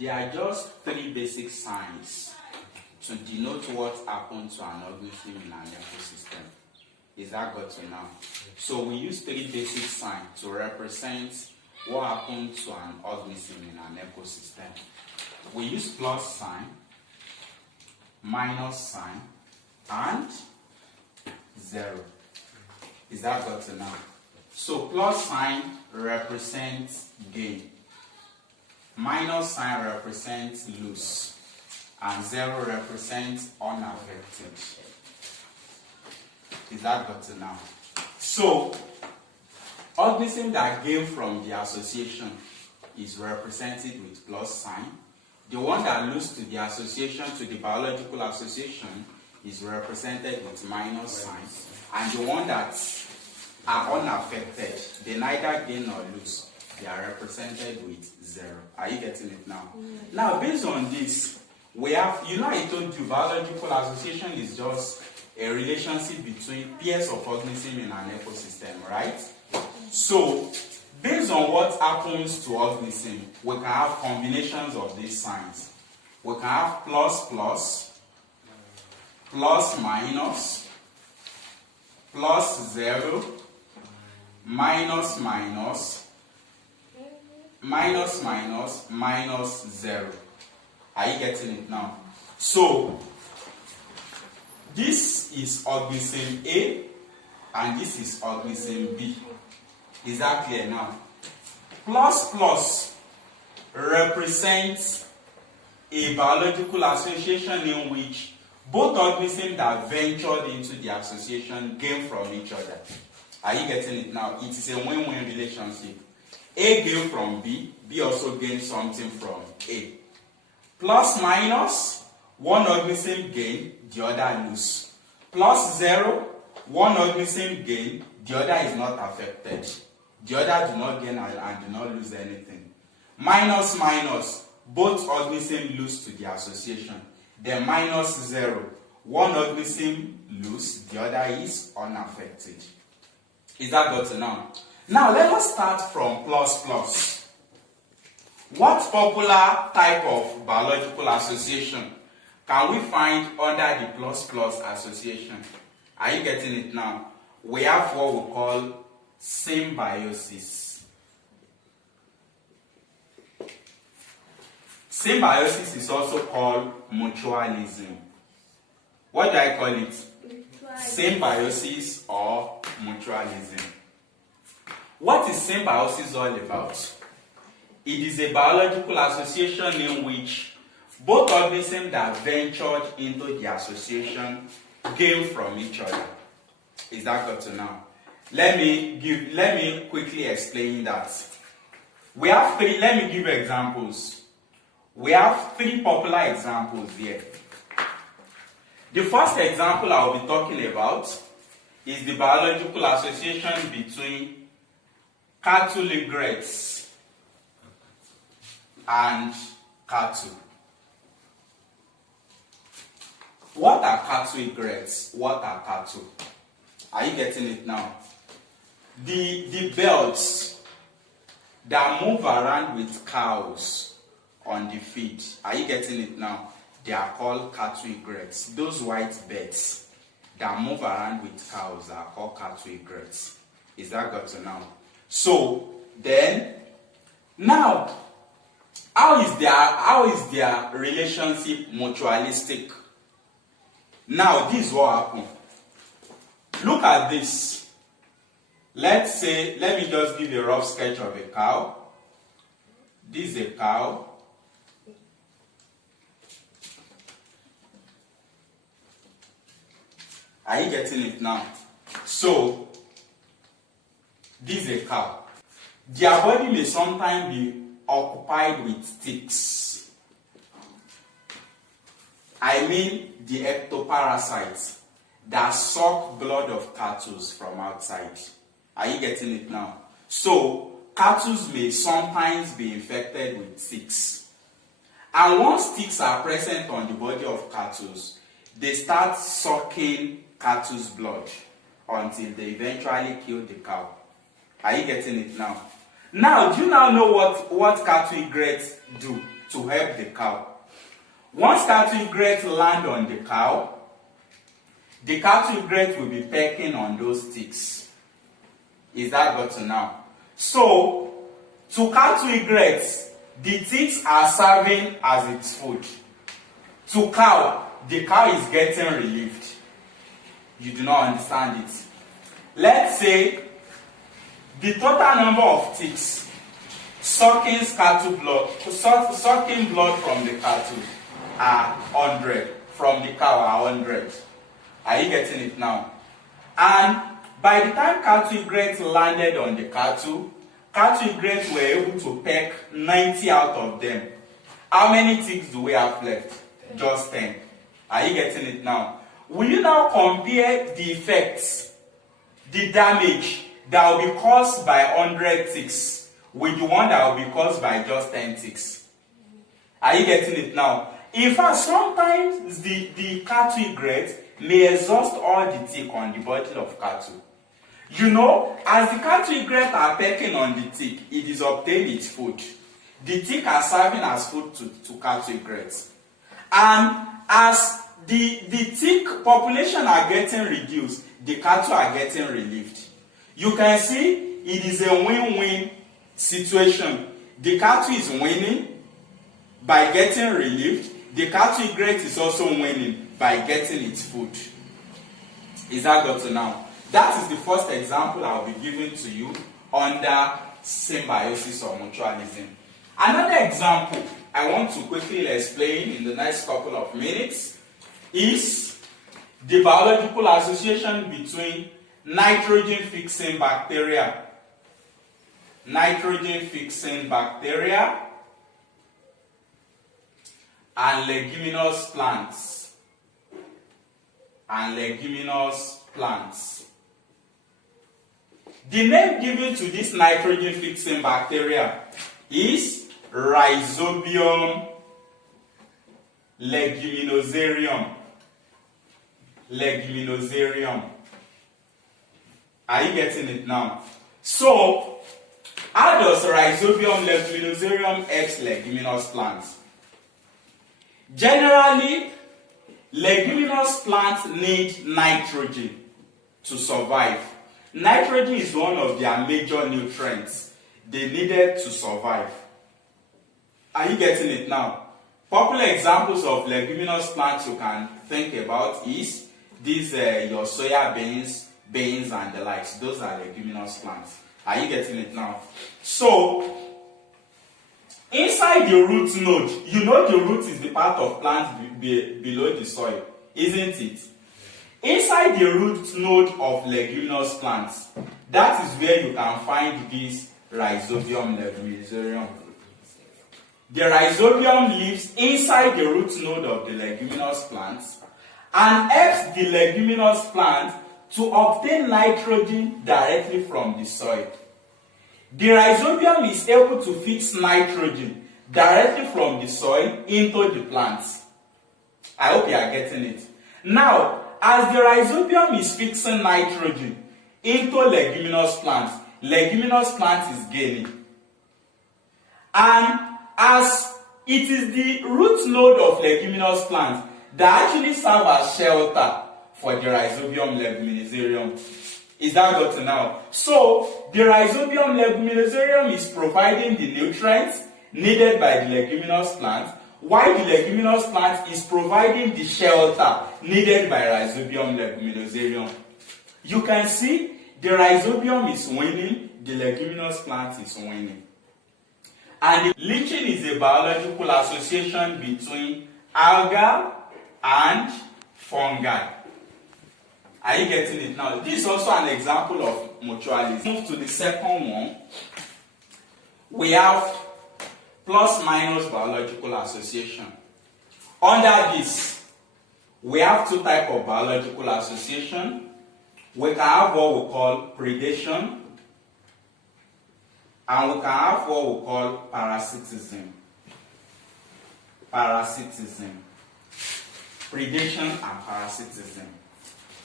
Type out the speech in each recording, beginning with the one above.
There are just three basic signs to denote what happened to an organism in an ecosystem. Is that got to now? So we use three basic signs to represent what happened to an organism in an ecosystem. We use plus sign, minus sign, and zero. Is that got to now? So plus sign represents gain, minus sign represents loss, and zero represents unaffected. Is that got to now? So organism that gain from the association is represented with plus sign. The one that lose to the association, to the biological association, is represented with minus sign. And the one that are unaffected, they neither gain nor lose, they are represented with zero. Are you getting it now? Now, based on this, we have, I told you biological association is just a relationship between pairs of organisms in an ecosystem, right? So, based on what happens to organism, we can have combinations of these signs. We can have plus plus, plus minus, plus zero, minus minus, minus minus, minus zero. Are you getting it now? So, this is organism A and this is organism B. Is that clear now? Plus plus represents a biological association in which both organisms that ventured into the association gain from each other. Are you getting it now? It is a win-win relationship. A gain from B, B also gains something from A. Plus minus, one organism gain, the other lose. Plus zero, one organism gain, the other is not affected. The other do not gain and do not lose anything. Minus minus, both organisms lose to the association. Then minus zero, one organism lose, the other is unaffected. Is that got to now? Now let us start from plus plus. What popular type of biological association can we find under the plus plus association? Are you getting it now? We have what we call symbiosis. Symbiosis is also called mutualism. What do I call it? Symbiosis or mutualism. What is symbiosis all about? It is a biological association in which both organisms that ventured into the association gain from each other. Is that got to now? Let me quickly explain that. We have three, let me give examples. We have three popular examples here. The first example I will be talking about is the biological association between cattle egrets and cattle. What are cattle egrets? What are cattle? Are you getting it now? The belts that move around with cows on the feed. Are you getting it now? They are called cattle egrets. Those white birds that move around with cows are called cattle egrets. Is that got to now? So then, now, how is their relationship mutualistic? Now, this is what happened. Look at this. Let's say, let me just give you a rough sketch of a cow. This is a cow. Are you getting it now? So, this is a cow. Their body may sometimes be occupied with sticks. I mean the ectoparasites that suck blood of cattle from outside. Are you getting it now? So, cattle may sometimes be infected with ticks. And once ticks are present on the body of cattle, they start sucking cattle's blood until they eventually kill the cow. Are you getting it now? Now, do you now know what cattle egrets do? to help the cow. Once cattle egrets land on the cattle egrets will be pecking on those sticks. Is that got to now? So, to cattle egrets, the ticks are serving as its food. To cow, the cow is getting relieved. You do not understand it. Let's say the total number of ticks sucking blood from the cattle are 100. From the cow are 100. Are you getting it now? And by the time cattle egrets landed on the cattle egrets were able to peck 90 out of them. How many ticks do we have left? 10. Just 10. Are you getting it now? Will you now compare the effects, the damage that will be caused by 100 ticks with the one that will be caused by just 10 ticks? Are you getting it now? In fact, sometimes the cattle egret may exhaust all the tick on the body of cattle. You know, as the cattle egret are pecking on the tick, it is obtaining its food. The tick are serving as food to cattle egrets. And as the tick population are getting reduced, the cattle are getting relieved. You can see it is a win-win situation. The cattle is winning by getting relieved. The cattle egret is also winning by getting its food. Is that got to now? That is the first example I will be giving to you under symbiosis or mutualism. Another example I want to quickly explain in the next couple of minutes is the biological association between nitrogen-fixing bacteria and leguminous plants. The name given to this nitrogen-fixing bacteria is Rhizobium leguminosarium. Are you getting it now? So, how does Rhizobium leguminosarium help leguminous plants? Generally, leguminous plants need nitrogen to survive. Nitrogen is one of their major nutrients they needed to survive. Are you getting it now? Popular examples of leguminous plants you can think about is these your soya beans and the likes. Those are leguminous plants. Are you getting it now? So, inside the root node, you know the root is the part of plant below the soil, isn't it? Inside the root node of leguminous plants, that is where you can find this Rhizobium leguminosarium. The rhizobium lives inside the root node of the leguminous plants and helps the leguminous plant to obtain nitrogen directly from the soil. The rhizobium is able to fix nitrogen directly from the soil into the plants. I hope you are getting it. Now, as the rhizobium is fixing nitrogen into leguminous plants is gaining. And as it is the root node of leguminous plants that actually serve as shelter for the Rhizobium leguminosarium. Is that got to now? So, the Rhizobium leguminosarium is providing the nutrients needed by the leguminous plant, while the leguminous plant is providing the shelter needed by Rhizobium leguminosarium. You can see the Rhizobium is winning, the leguminous plant is winning. And leaching is a biological association between algae and fungi. Are you getting it now? This is also an example of mutualism. Move to the second one. We have plus-minus biological association. Under this, we have two types of biological association. We can have what we call predation, and we can have what we call parasitism. Predation and parasitism.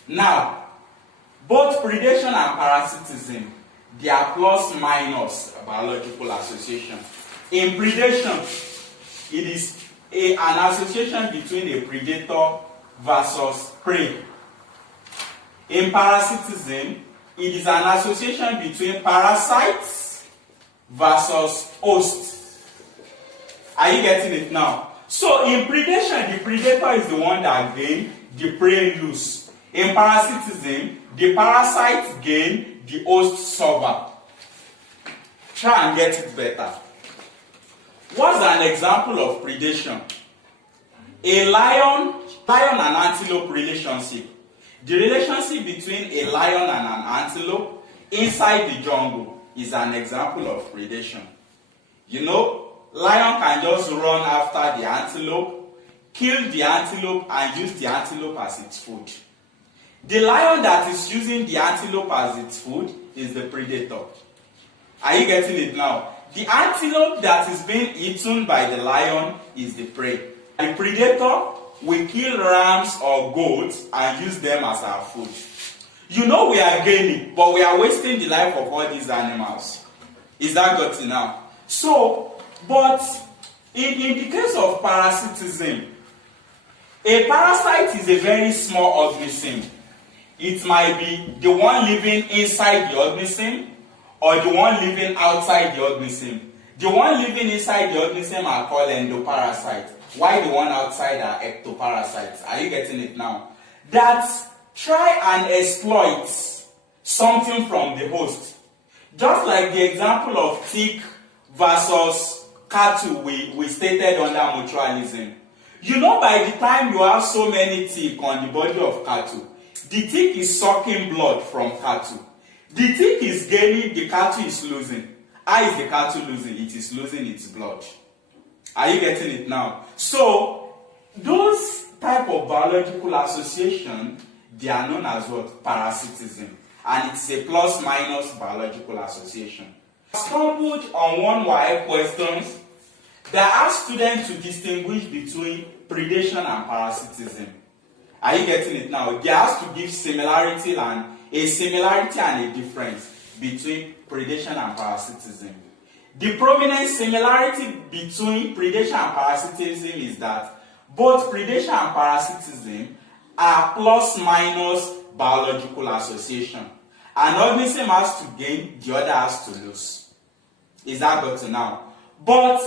Now, both predation and parasitism, they are plus-minus biological association. In predation, It is an association between a predator versus prey. In parasitism, it is an association between parasites versus hosts. Are you getting it now? So in predation, the predator is the one that gains, the prey lose. In parasitism, the parasite gain, the host suffer. Try and get it better. What's an example of predation? A lion and antelope relationship. The relationship between a lion and an antelope inside the jungle is an example of predation. You know, lion can just run after the antelope, kill the antelope, and use the antelope as its food. The lion that is using the antelope as its food is the predator. Are you getting it now? The antelope that is being eaten by the lion is the prey. The predator will kill rams or goats and use them as our food. You know we are gaining, but we are wasting the life of all these animals. Is that got it now? So, but in the case of parasitism, a parasite is a very small organism. It might be the one living inside the organism or the one living outside the organism. The one living inside the organism are called endoparasites, while the one outside are ectoparasites. Are you getting it now? That try and exploit something from the host. Just like the example of tick versus cattle we stated under mutualism. You know, by the time you have so many tick on the body of cattle, the tick is sucking blood from cattle. The tick is gaining, the cattle is losing. How is the cattle losing? It is losing its blood. Are you getting it now? So, those type of biological association, they are known as what? Parasitism. And it's a plus-minus biological association. I stumbled on one WAEC questions that ask students to distinguish between predation and parasitism. Are you getting it now? They ask to give similarity and a difference between predation and parasitism. The prominent similarity between predation and parasitism is that both predation and parasitism are plus-minus biological association. An organism has to gain, the other has to lose. Is that got to now? But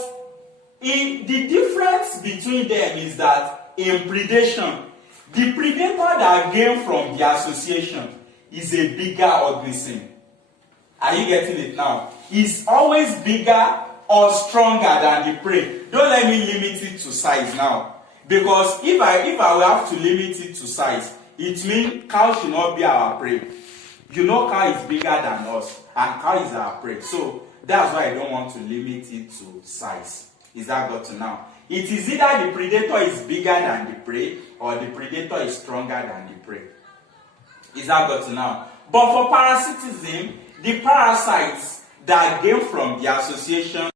the difference between them is that in predation, the predator that gains from the association is a bigger organism. Are you getting it now? It's always bigger or stronger than the prey. Don't let me limit it to size now. Because if I will have to limit it to size, it means cow should not be our prey. You know cow is bigger than us, and cow is our prey. So that's why I don't want to limit it to size. Is that got to now? It is either the predator is bigger than the prey, or the predator is stronger than the prey. Is that got to now? But for parasitism, the parasites that gain from the association